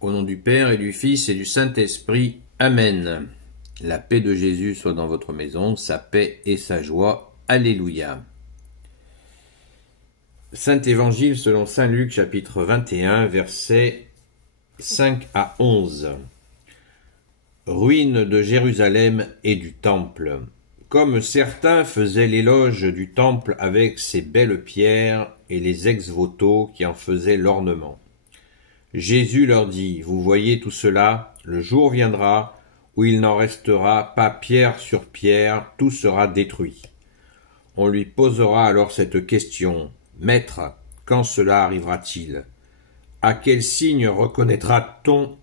Au nom du Père et du Fils et du Saint-Esprit. Amen. La paix de Jésus soit dans votre maison, sa paix et sa joie. Alléluia. Saint Évangile selon saint Luc, chapitre 21, versets 5 à 11. Ruine de Jérusalem et du Temple. Comme certains faisaient l'éloge du Temple avec ses belles pierres et les ex-voto qui en faisaient l'ornement. Jésus leur dit, « Vous voyez tout cela, le jour viendra où il n'en restera pas pierre sur pierre, tout sera détruit. » On lui posera alors cette question, « Maître, quand cela arrivera-t-il? À quel signe reconnaîtra-t-on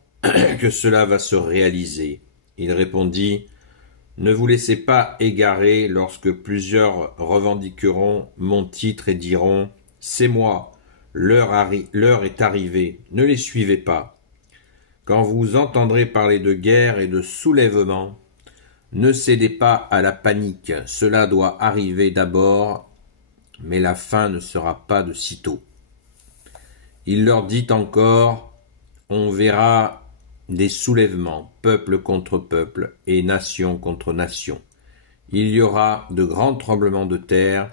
que cela va se réaliser ?» Il répondit, « Ne vous laissez pas égarer lorsque plusieurs revendiqueront mon titre et diront, « C'est moi ». L'heure est arrivée, ne les suivez pas. Quand vous entendrez parler de guerre et de soulèvement, ne cédez pas à la panique, cela doit arriver d'abord, mais la fin ne sera pas de sitôt. Il leur dit encore, on verra des soulèvements, peuple contre peuple et nation contre nation. Il y aura de grands tremblements de terre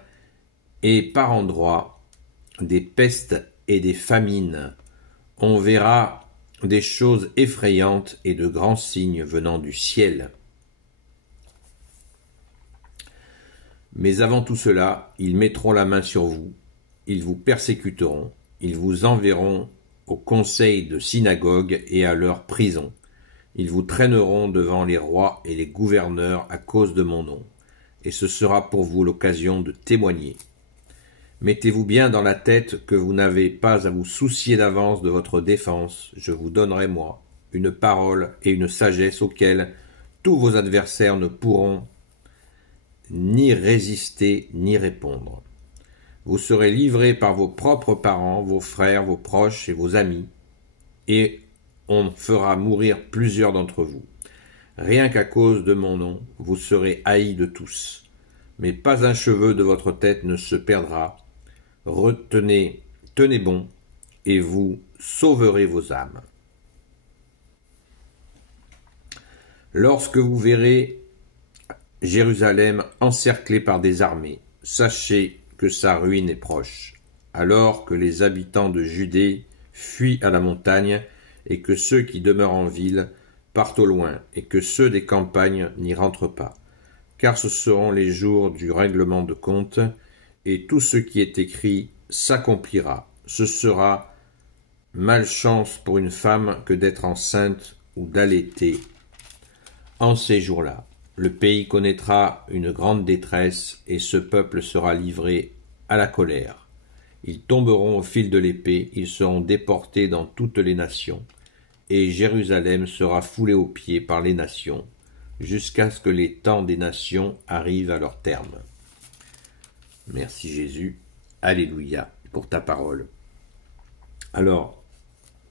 et par endroits, des pestes et des famines. On verra des choses effrayantes et de grands signes venant du ciel. Mais avant tout cela, ils mettront la main sur vous, ils vous persécuteront, ils vous enverront au conseil de synagogue et à leur prison. Ils vous traîneront devant les rois et les gouverneurs à cause de mon nom, et ce sera pour vous l'occasion de témoigner. Mettez-vous bien dans la tête que vous n'avez pas à vous soucier d'avance de votre défense. Je vous donnerai, moi, une parole et une sagesse auxquelles tous vos adversaires ne pourront ni résister ni répondre. Vous serez livrés par vos propres parents, vos frères, vos proches et vos amis, et on fera mourir plusieurs d'entre vous. Rien qu'à cause de mon nom, vous serez haïs de tous. Mais pas un cheveu de votre tête ne se perdra. Retenez, tenez bon, et vous sauverez vos âmes. Lorsque vous verrez Jérusalem encerclée par des armées, sachez que sa ruine est proche, alors que les habitants de Judée fuient à la montagne, et que ceux qui demeurent en ville partent au loin, et que ceux des campagnes n'y rentrent pas. Car ce seront les jours du règlement de compte, et tout ce qui est écrit s'accomplira. Ce sera malchance pour une femme que d'être enceinte ou d'allaiter. En ces jours-là, le pays connaîtra une grande détresse et ce peuple sera livré à la colère. Ils tomberont au fil de l'épée, ils seront déportés dans toutes les nations, et Jérusalem sera foulée aux pieds par les nations, jusqu'à ce que les temps des nations arrivent à leur terme. Merci Jésus, alléluia pour ta parole. Alors,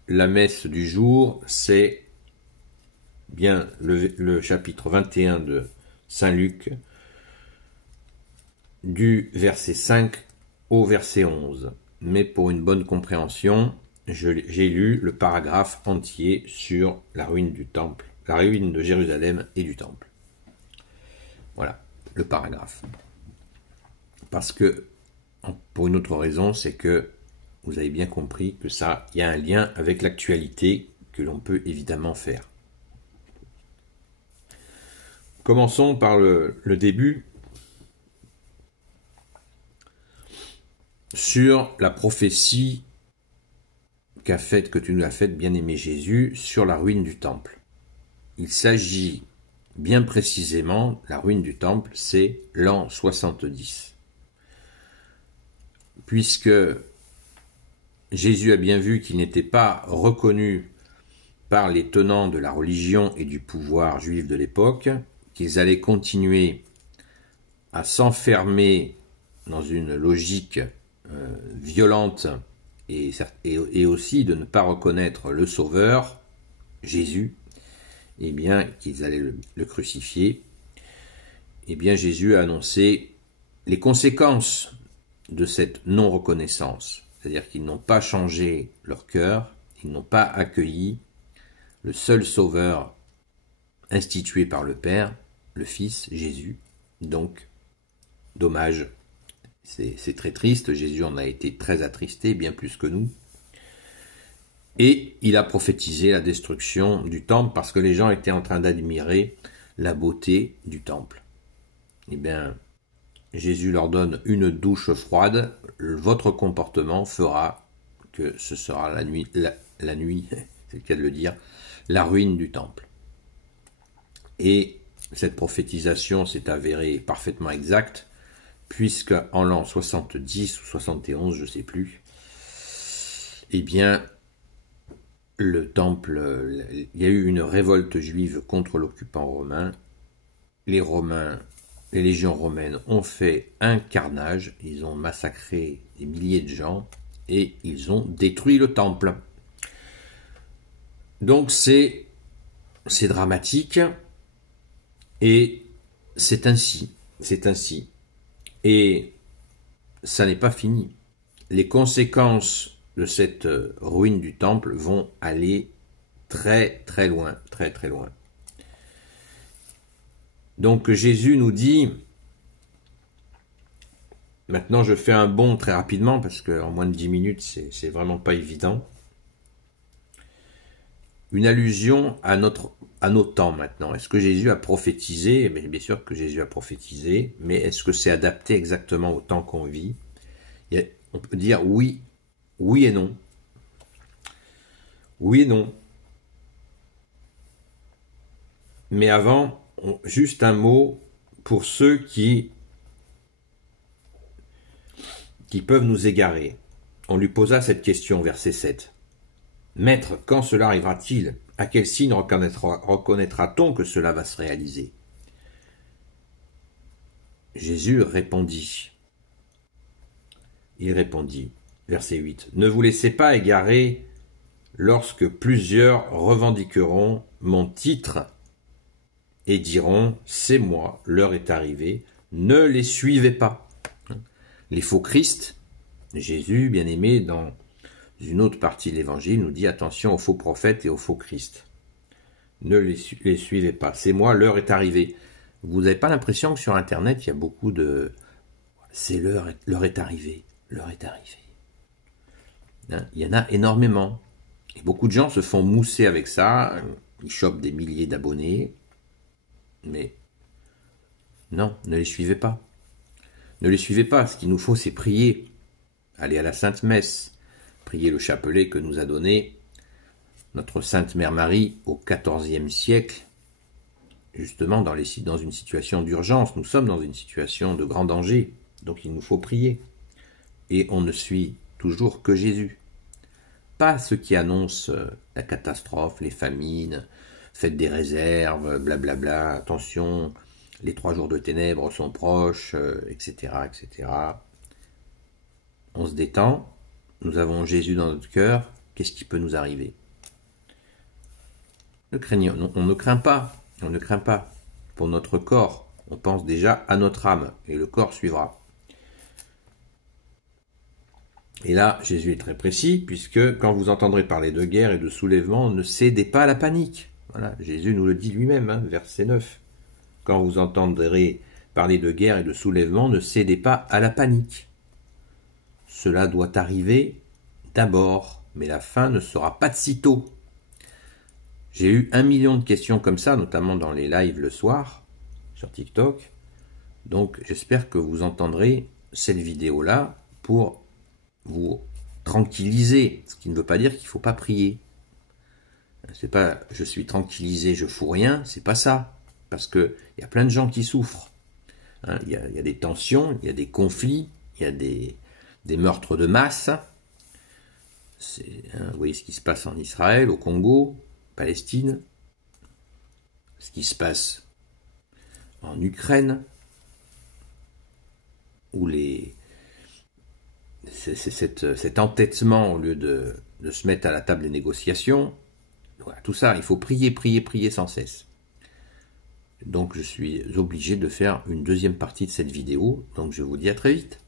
la messe du jour, c'est bien le chapitre 21 de saint Luc, du verset 5 au verset 11. Mais pour une bonne compréhension, j'ai lu le paragraphe entier sur la ruine du temple, la ruine de Jérusalem et du temple. Voilà, le paragraphe. Parce que, pour une autre raison, c'est que vous avez bien compris que ça, il y a un lien avec l'actualité que l'on peut évidemment faire. Commençons par le début sur la prophétie que tu nous as faite, bien-aimé Jésus, sur la ruine du temple. Il s'agit bien précisément, la ruine du temple, c'est l'an 70. Puisque Jésus a bien vu qu'il n'était pas reconnu par les tenants de la religion et du pouvoir juif de l'époque, qu'ils allaient continuer à s'enfermer dans une logique violente et aussi de ne pas reconnaître le Sauveur, Jésus, eh bien qu'ils allaient le crucifier, eh bien Jésus a annoncé les conséquences de cette non-reconnaissance, c'est-à-dire qu'ils n'ont pas changé leur cœur, ils n'ont pas accueilli le seul sauveur institué par le Père, le Fils, Jésus. Donc, dommage, c'est très triste, Jésus en a été très attristé, bien plus que nous. Et il a prophétisé la destruction du temple parce que les gens étaient en train d'admirer la beauté du temple. Eh bien, Jésus leur donne une douche froide, votre comportement fera que ce sera la nuit, c'est le cas de le dire, la ruine du temple. Et cette prophétisation s'est avérée parfaitement exacte, puisque en l'an 70 ou 71, je ne sais plus, eh bien, le temple, il y a eu une révolte juive contre l'occupant romain. Les Romains, les légions romaines ont fait un carnage, ils ont massacré des milliers de gens et ils ont détruit le temple. Donc c'est dramatique et c'est ainsi. Et ça n'est pas fini. Les conséquences de cette ruine du temple vont aller très très loin, très très loin. Donc Jésus nous dit, maintenant je fais un bond très rapidement parce qu'en moins de 10 minutes c'est vraiment pas évident, une allusion à nos temps maintenant. Est-ce que Jésus a prophétisé? Bien sûr que Jésus a prophétisé, mais est-ce que c'est adapté exactement au temps qu'on vit? On peut dire oui et non. Oui et non. Mais avant, juste un mot pour ceux qui peuvent nous égarer. On lui posa cette question, verset 7. Maître, quand cela arrivera-t-il? À quel signe reconnaîtra-t-on que cela va se réaliser? Jésus répondit. Il répondit, verset 8. Ne vous laissez pas égarer lorsque plusieurs revendiqueront mon titre et diront, c'est moi, l'heure est arrivée, ne les suivez pas. Les faux Christ, Jésus, bien aimé, dans une autre partie de l'évangile, nous dit attention aux faux prophètes et aux faux Christ. Ne les suivez pas, c'est moi, l'heure est arrivée. Vous n'avez pas l'impression que sur Internet, il y a beaucoup de... C'est l'heure est arrivée, l'heure est arrivée. Hein, il y en a énormément. Et beaucoup de gens se font mousser avec ça, ils chopent des milliers d'abonnés, mais non, ne les suivez pas. Ne les suivez pas, ce qu'il nous faut c'est prier, aller à la Sainte Messe, prier le chapelet que nous a donné notre Sainte Mère Marie au XIVe siècle, justement dans une situation d'urgence. Nous sommes dans une situation de grand danger, donc il nous faut prier. Et on ne suit toujours que Jésus. Pas ceux qui annoncent la catastrophe, les famines, faites des réserves, blablabla, attention, les 3 jours de ténèbres sont proches, etc., etc. On se détend, nous avons Jésus dans notre cœur, qu'est-ce qui peut nous arriver? On ne craint pas pour notre corps, on pense déjà à notre âme, et le corps suivra. Et là, Jésus est très précis, puisque quand vous entendrez parler de guerre et de soulèvement, ne cédez pas à la panique. Voilà, Jésus nous le dit lui-même, verset 9. Quand vous entendrez parler de guerre et de soulèvement, ne cédez pas à la panique. Cela doit arriver d'abord, mais la fin ne sera pas de sitôt. J'ai eu 1 million de questions comme ça, notamment dans les lives le soir, sur TikTok. Donc j'espère que vous entendrez cette vidéo-là pour vous tranquilliser, ce qui ne veut pas dire qu'il ne faut pas prier. C'est pas je suis tranquillisé, je fous rien, c'est pas ça. Parce qu'il y a plein de gens qui souffrent. Il y a des tensions, il y a des conflits, il y a des meurtres de masse. Vous voyez ce qui se passe en Israël, au Congo, Palestine, ce qui se passe en Ukraine, où cet entêtement au lieu de se mettre à la table des négociations, voilà, tout ça, il faut prier sans cesse. Donc je suis obligé de faire une deuxième partie de cette vidéo, donc je vous dis à très vite.